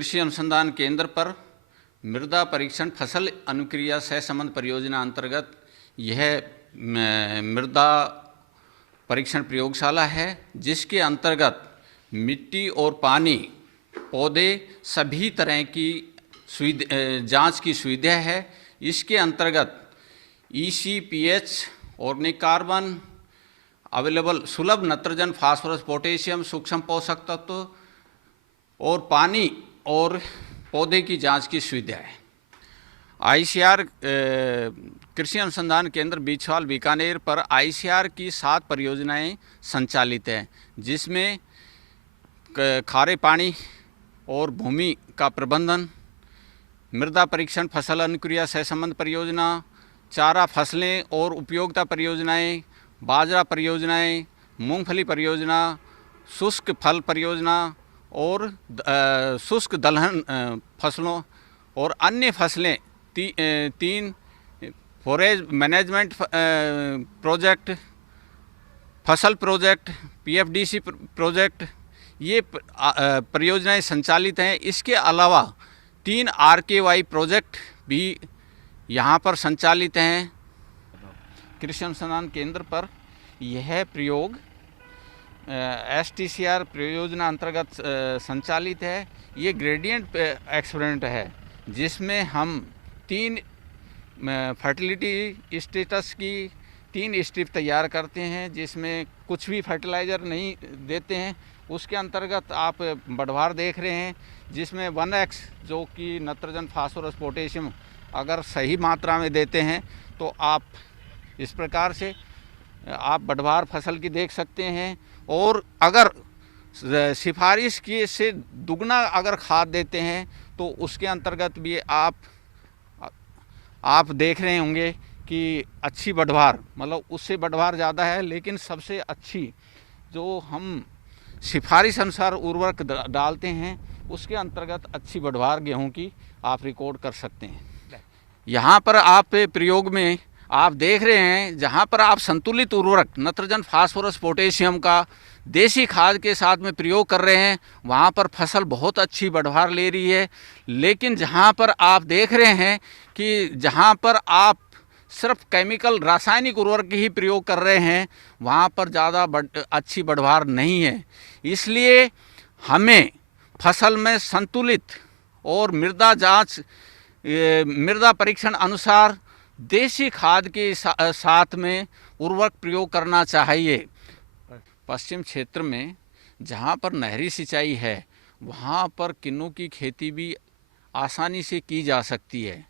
कृषि अनुसंधान केंद्र पर मृदा परीक्षण फसल अनुक्रिया सहसंबंध परियोजना अंतर्गत यह मृदा परीक्षण प्रयोगशाला है, जिसके अंतर्गत मिट्टी और पानी, पौधे सभी तरह की जांच की सुविधा है। इसके अंतर्गत ECPH, ऑर्गेनिक कार्बन, अवेलेबल सुलभ नत्रजन, फास्फोरस, पोटेशियम, सूक्ष्म पोषक तत्व और पानी और पौधे की जांच की सुविधा है। ICR कृषि अनुसंधान केंद्र बीछवाल बीकानेर पर ICR की 7 परियोजनाएं संचालित हैं, जिसमें खारे पानी और भूमि का प्रबंधन, मृदा परीक्षण, फसल अनुक्रिया सहसंबंध परियोजना, चारा फसलें और उपयोगिता परियोजनाएं, बाजरा परियोजनाएं, मूंगफली परियोजना, शुष्क फल परियोजना और शुष्क दलहन फसलों और अन्य फसलें 3 फॉरेस्ट मैनेजमेंट प्रोजेक्ट, फसल प्रोजेक्ट, PFDC प्रोजेक्ट, ये परियोजनाएं संचालित हैं। इसके अलावा 3 RKY प्रोजेक्ट भी यहाँ पर संचालित हैं। कृषि अनुसंधान केंद्र पर यह प्रयोग STCR परियोजना अंतर्गत संचालित है। ये ग्रेडियंट एक्सपेरिमेंट है, जिसमें हम 3 फर्टिलिटी स्टेटस की 3 स्ट्रिप तैयार करते हैं, जिसमें कुछ भी फर्टिलाइज़र नहीं देते हैं। उसके अंतर्गत आप बढ़वार देख रहे हैं, जिसमें 1X जो कि नत्रजन, फास्फोरस, पोटेशियम अगर सही मात्रा में देते हैं तो आप इस प्रकार से आप बढ़वार फसल की देख सकते हैं। और अगर सिफारिश की से दुगना अगर खाद देते हैं तो उसके अंतर्गत भी आप देख रहे होंगे कि अच्छी बढ़वार, मतलब उससे बढ़वार ज़्यादा है, लेकिन सबसे अच्छी जो हम सिफारिश अनुसार उर्वरक डालते हैं उसके अंतर्गत अच्छी बढ़वार गेहूं की आप रिकॉर्ड कर सकते हैं। यहाँ पर आप प्रयोग में आप देख रहे हैं, जहाँ पर आप संतुलित उर्वरक नत्रजन, फास्फोरस, पोटेशियम का देसी खाद के साथ में प्रयोग कर रहे हैं, वहाँ पर फसल बहुत अच्छी बढ़वार ले रही है। लेकिन जहाँ पर आप देख रहे हैं कि जहाँ पर आप सिर्फ केमिकल रासायनिक उर्वरक ही प्रयोग कर रहे हैं, वहाँ पर ज़्यादा अच्छी बढ़वार नहीं है। इसलिए हमें फसल में संतुलित और मृदा परीक्षण अनुसार देसी खाद के साथ में उर्वरक प्रयोग करना चाहिए। पश्चिम क्षेत्र में जहाँ पर नहरी सिंचाई है, वहाँ पर किन्नू की खेती भी आसानी से की जा सकती है।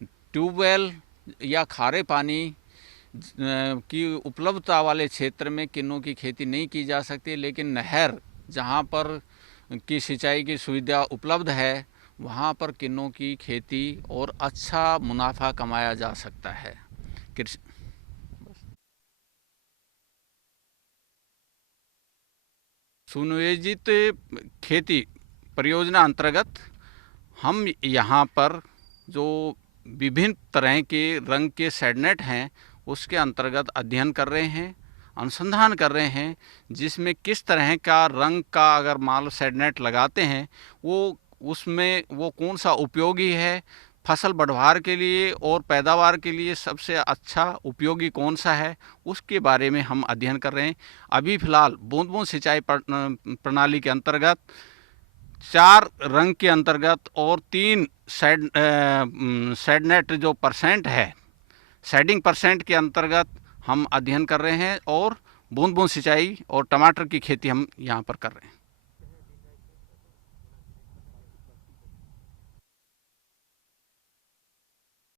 ट्यूबवेल या खारे पानी की उपलब्धता वाले क्षेत्र में किन्नू की खेती नहीं की जा सकती, लेकिन नहर जहाँ पर की सिंचाई की सुविधा उपलब्ध है, वहाँ पर किन्नू की खेती और अच्छा मुनाफा कमाया जा सकता है। सुनियोजित खेती परियोजना अंतर्गत हम यहाँ पर जो विभिन्न तरह के रंग के सेडनेट हैं, उसके अंतर्गत अध्ययन कर रहे हैं, अनुसंधान कर रहे हैं, जिसमें किस तरह का रंग का अगर मान लो सेडनेट लगाते हैं उसमें वो कौन सा उपयोगी है, फसल बढ़वार के लिए और पैदावार के लिए सबसे अच्छा उपयोगी कौन सा है, उसके बारे में हम अध्ययन कर रहे हैं। अभी फ़िलहाल बूंद बूंद सिंचाई प्रणाली के अंतर्गत 4 रंग के अंतर्गत और 3 सेडनेट जो परसेंट है, शेडिंग परसेंट के अंतर्गत हम अध्ययन कर रहे हैं और बूंद बूंद सिंचाई और टमाटर की खेती हम यहाँ पर कर रहे हैं।